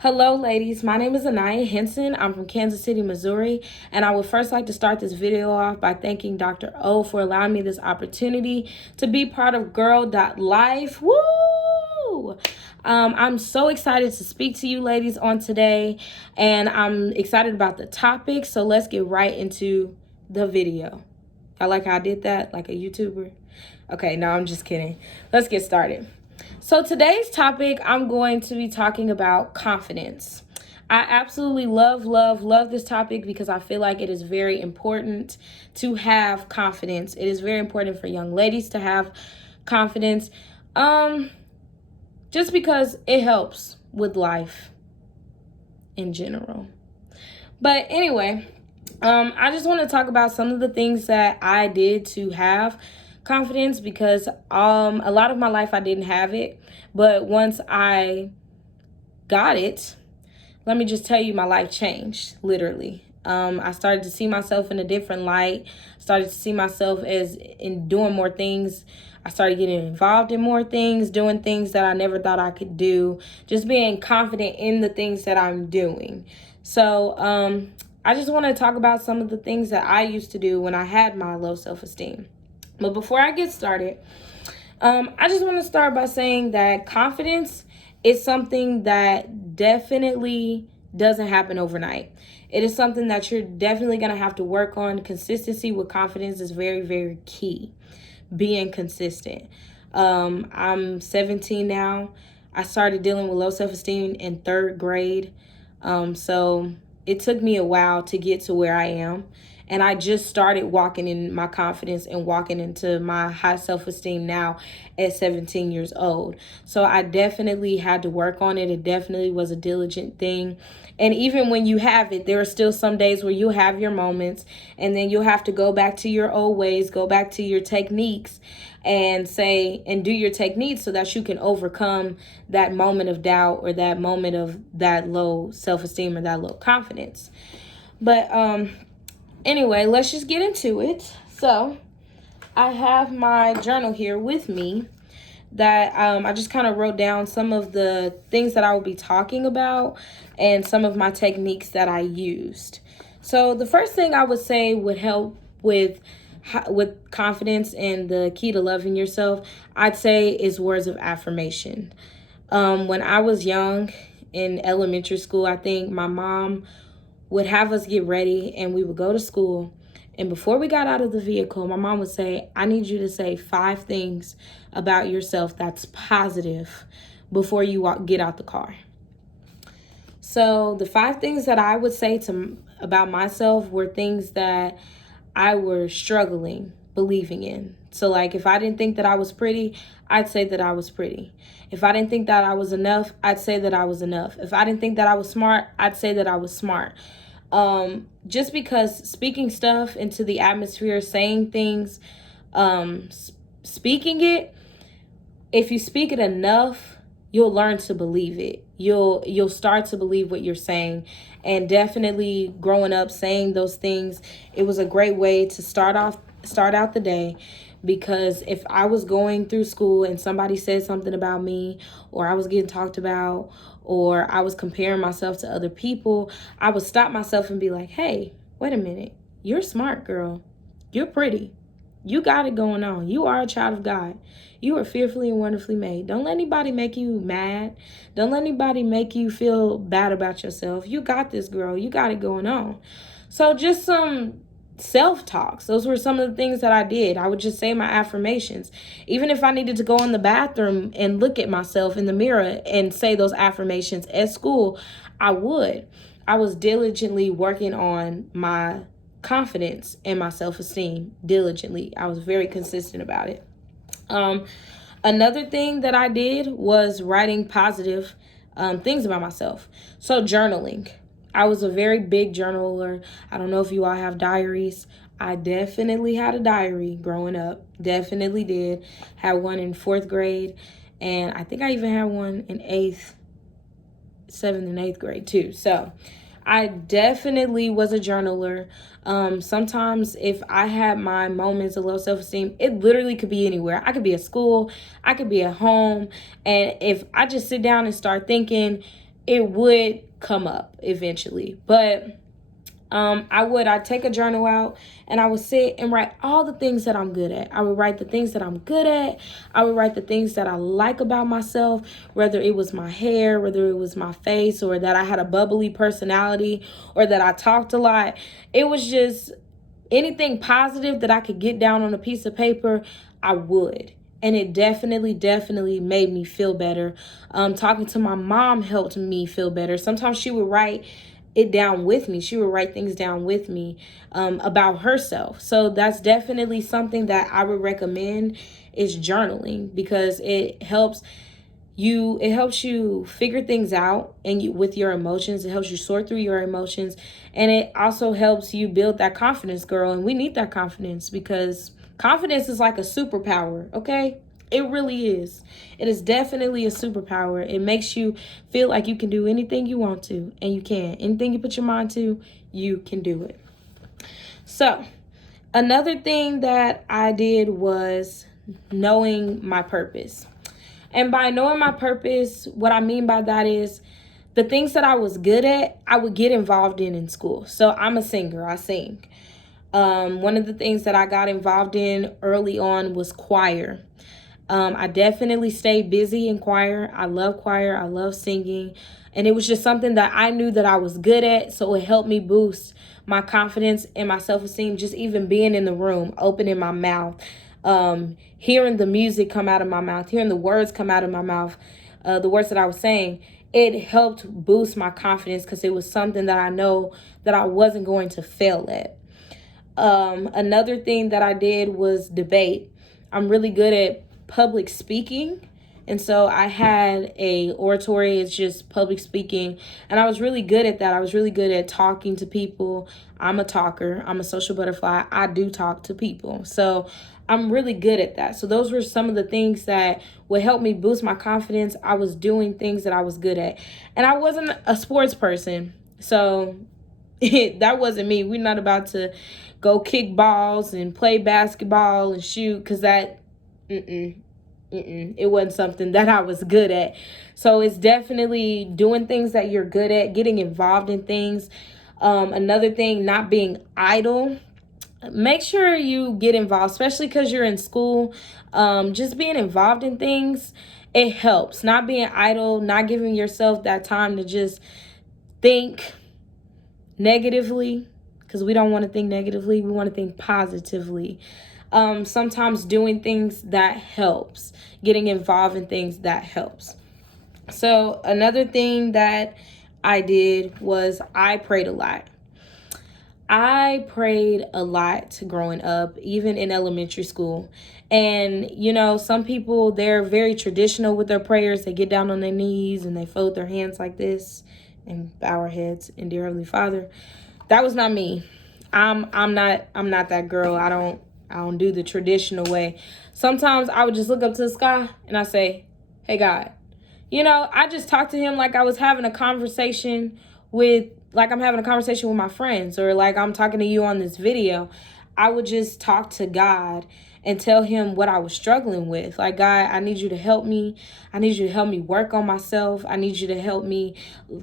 Hello, ladies. My name is Aniya Henson. I'm from Kansas City, Missouri, and I would first like to start this video off by thanking Dr. O for allowing me this opportunity to be part of Girl.Life. Woo! I'm so excited to speak to you ladies on today, and I'm excited about the topic, so let's get right into the video. I like how I did that, like a YouTuber. Okay, no, I'm just kidding. Let's get started. So today's topic, I'm going to be talking about confidence. I absolutely love this topic because I feel like it is very important to have confidence. It is very important for young ladies to have confidence, just because it helps with life in general. But anyway, I just want to talk about some of the things that I did to have confidence because a lot of my life I didn't have it, but once I got it, let me just tell you, my life changed, literally. I started to see myself in a different light, started to see myself as in doing more things. I started getting involved in more things, doing things that I never thought I could do, just being confident in the things that I'm doing. So I just want to talk about some of the things that I used to do when I had my low self-esteem. But before I get started, I just want to start by saying that confidence is something that definitely doesn't happen overnight. It is something that you're definitely going to have to work on. Consistency with confidence is very key. Being consistent. I'm 17 now. I started dealing with low self-esteem in third grade. So it took me a while to get to where I am. And I just started walking in my confidence and walking into my high self-esteem now at 17 years old. So I definitely had to work on it. It definitely was a diligent thing. And even when you have it, there are still some days where you'll have your moments and then you'll have to go back to your old ways, go back to your techniques and do your techniques so that you can overcome that moment of doubt or that moment of that low self-esteem or that low confidence. But anyway, let's just get into it. So I have my journal here with me that I just kind of wrote down some of the things that I will be talking about and some of my techniques that I used. So the first thing I would say would help with confidence and the key to loving yourself, I'd say, is words of affirmation. When I was young in elementary school, I think my mom would have us get ready and we would go to school. And before we got out of the vehicle, my mom would say, I need you to say 5 things about yourself that's positive before you get out the car. So the 5 things that I would say about myself were things that I were struggling believing in. So like if I didn't think that I was pretty, I'd say that I was pretty. If I didn't think that I was enough, I'd say that I was enough. If I didn't think that I was smart, I'd say that I was smart. Just because speaking stuff into the atmosphere, saying things, speaking it, if you speak it enough, you'll learn to believe it. You'll start to believe what you're saying. And definitely growing up saying those things, it was a great way to start out the day. Because if I was going through school and somebody said something about me, or I was getting talked about, or I was comparing myself to other people, I would stop myself and be like, hey, wait a minute. You're smart, girl. You're pretty. You got it going on. You are a child of God. You are fearfully and wonderfully made. Don't let anybody make you mad. Don't let anybody make you feel bad about yourself. You got this, girl. You got it going on. So just some self-talks. Those were some of the things that I did. I would just say my affirmations. Even if I needed to go in the bathroom and look at myself in the mirror and say those affirmations at school, I would. I was diligently working on my confidence and my self-esteem diligently. I was very consistent about it. Another thing that I did was writing positive things about myself. So journaling. I was a very big journaler. I don't know if you all have diaries. I definitely had a diary growing up. Definitely did. Had one in 4th grade. And I think I even had one in 7th and 8th grade too. So I definitely was a journaler. Sometimes if I had my moments of low self-esteem, it literally could be anywhere. I could be at school, I could be at home. And if I just sit down and start thinking, it would come up eventually. But I'd take a journal out and I would sit and write all the things that I'm good at. I would write the things that I'm good at. I would write the things that I like about myself, whether it was my hair, whether it was my face, or that I had a bubbly personality, or that I talked a lot. It was just anything positive that I could get down on a piece of paper, I would. And it definitely made me feel better. Talking to my mom helped me feel better. Sometimes she would write it down with me. She would write things down with me about herself. So that's definitely something that I would recommend, is journaling, because it helps you figure things out, and with your emotions. It helps you sort through your emotions, and it also helps you build that confidence, girl. And we need that confidence, because confidence is like a superpower, okay? It really is. It is definitely a superpower. It makes you feel like you can do anything you want to, and you can. Anything you put your mind to, you can do it. So another thing that I did was knowing my purpose. And by knowing my purpose, what I mean by that is the things that I was good at, I would get involved in school. So I'm a singer, I sing. One of the things that I got involved in early on was choir. I definitely stayed busy in choir. I love singing. And it was just something that I knew that I was good at. So it helped me boost my confidence and my self-esteem, just even being in the room, opening my mouth, hearing the music come out of my mouth, hearing the words come out of my mouth, the words that I was saying. It helped boost my confidence, because it was something that I know that I wasn't going to fail at. Another thing that I did was debate. I'm really good at public speaking. And so I had a oratory. It's just public speaking. And I was really good at that. I was really good at talking to people. I'm a talker. I'm a social butterfly. I do talk to people. So I'm really good at that. So those were some of the things that would help me boost my confidence. I was doing things that I was good at. And I wasn't a sports person. So that wasn't me. We're not about to go kick balls and play basketball and shoot, because that, it wasn't something that I was good at. So it's definitely doing things that you're good at, getting involved in things. Another thing, not being idle. Make sure you get involved, especially because you're in school. Just being involved in things, it helps. Not being idle, not giving yourself that time to just think negatively, because we don't want to think negatively. We want to think positively. Sometimes doing things, that helps. Getting involved in things, that helps. So another thing that I did was I prayed a lot. I prayed a lot growing up, even in elementary school. And, some people, they're very traditional with their prayers. They get down on their knees and they fold their hands like this and bow our heads in Dear Heavenly Father. That was not me. I'm not that girl. I don't do the traditional way. Sometimes I would just look up to the sky and I say, "Hey God." I just talk to him like I was having a conversation like I'm having a conversation with my friends, or like I'm talking to you on this video. I would just talk to God and tell him what I was struggling with. Like, God, I need you to help me. I need you to help me work on myself. I need you to help me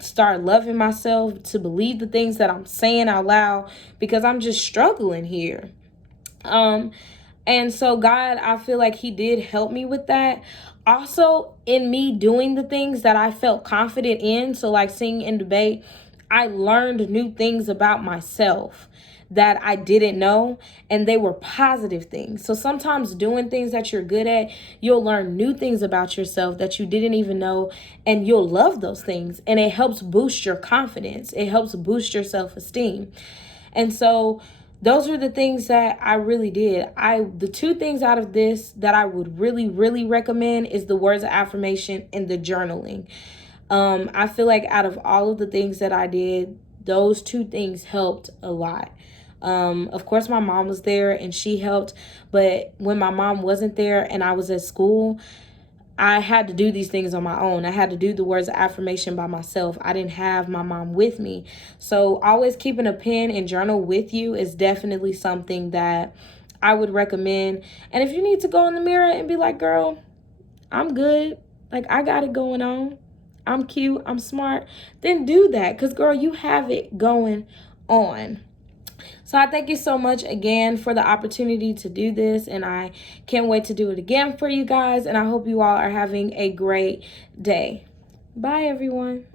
start loving myself, to believe the things that I'm saying out loud, because I'm just struggling here. And so God, I feel like he did help me with that. Also, in me doing the things that I felt confident in, so like singing and debate, I learned new things about myself that I didn't know, and they were positive things. So sometimes doing things that you're good at, you'll learn new things about yourself that you didn't even know, and you'll love those things, and it helps boost your confidence. It helps boost your self-esteem. And so those are the things that I really did. The two things out of this that I would really recommend is the words of affirmation and the journaling. I feel like out of all of the things that I did, those two things helped a lot. Of course, my mom was there and she helped. But when my mom wasn't there and I was at school, I had to do these things on my own. I had to do the words of affirmation by myself. I didn't have my mom with me. So always keeping a pen and journal with you is definitely something that I would recommend. And if you need to go in the mirror and be like, girl, I'm good. Like, I got it going on. I'm cute, I'm smart, then do that. Because, girl, you have it going on. So I thank you so much again for the opportunity to do this, and I can't wait to do it again for you guys, and I hope you all are having a great day. Bye, everyone.